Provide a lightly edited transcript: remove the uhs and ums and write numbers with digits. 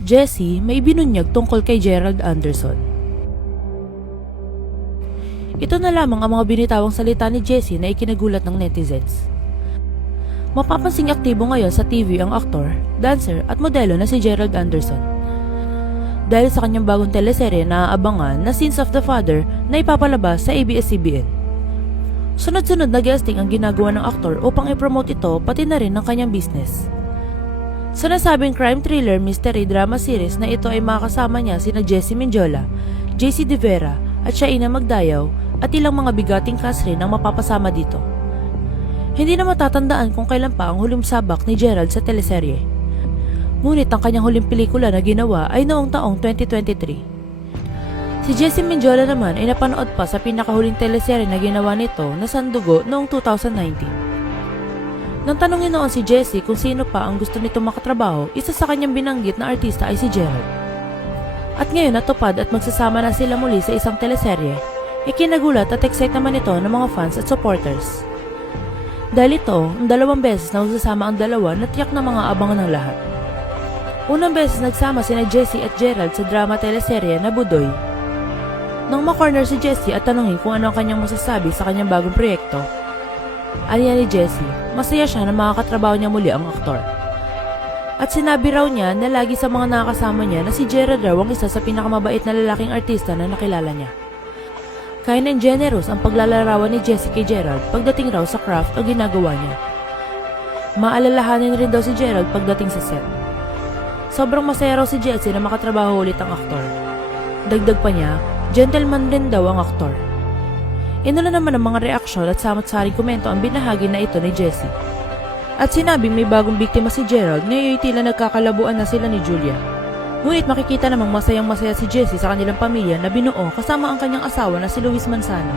Jessie may binunyag tungkol kay Gerald Anderson. Ito na lamang ang mga binitawang salita ni Jessie na ikinagulat ng netizens. Mapapansing aktibo ngayon sa TV ang aktor, dancer at modelo na si Gerald Anderson. Dahil sa kanyang bagong teleserye na aabangan na Sins of the Father na ipapalabas sa ABS-CBN. Sunod-sunod na guesting ang ginagawa ng aktor upang i-promote ito pati na rin ng kanyang business. Sa nasabing crime thriller mystery drama series na ito ay makakasama niya sina Jessie Mendiola, JC De Vera at Shaina Magdayaw at ilang mga bigating cast rin ang mapapasama dito. Hindi na matatandaan kung kailan pa ang huling sabak ni Gerald sa teleserye. Ngunit ang kanyang huling pelikula na ginawa ay noong taong 2023. Si Jessie Mendiola naman ay napanood pa sa pinakahuling teleserye na ginawa nito na Sandugo noong 2019. Nang tanungin noon si Jessie kung sino pa ang gusto nito makatrabaho, isa sa kanyang binanggit na artista ay si Gerald. At ngayon natupad at magsasama na sila muli sa isang teleserye, ikinagulat at excite naman ito ng mga fans at supporters. Dahil ito, ang dalawang beses na magsasama ang dalawa na tiyak na mga abangan ng lahat. Unang beses nagsama sina Jessie at Gerald sa drama teleserye na Budoy. Nang ma-corner si Jessie at tanungin kung ano ang kanyang masasabi sa kanyang bagong proyekto, aniya ni Jessie, masaya siya na makakatrabaho niya muli ang aktor. At sinabi raw niya na lagi sa mga nakakasama niya na si Gerald raw ang isa sa pinakamabait na lalaking artista na nakilala niya. Kind and generous ang paglalarawan ni Jessie kay Gerald pagdating raw sa craft o ginagawa niya. Maalalahanin rin daw si Gerald pagdating sa set. Sobrang masaya raw si Jessie na makatrabaho ulit ang aktor. Dagdag pa niya, gentleman rin daw ang aktor. Inula naman ang mga reaksyon at samot-saring komento ang binahagi na ito ni Jessie. At sinabing may bagong biktima si Gerald, ngayon tila nagkakalabuan na sila ni Julia. Ngunit makikita namang masayang-masaya si Jessie sa kanilang pamilya na binuo kasama ang kanyang asawa na si Luis Manzano.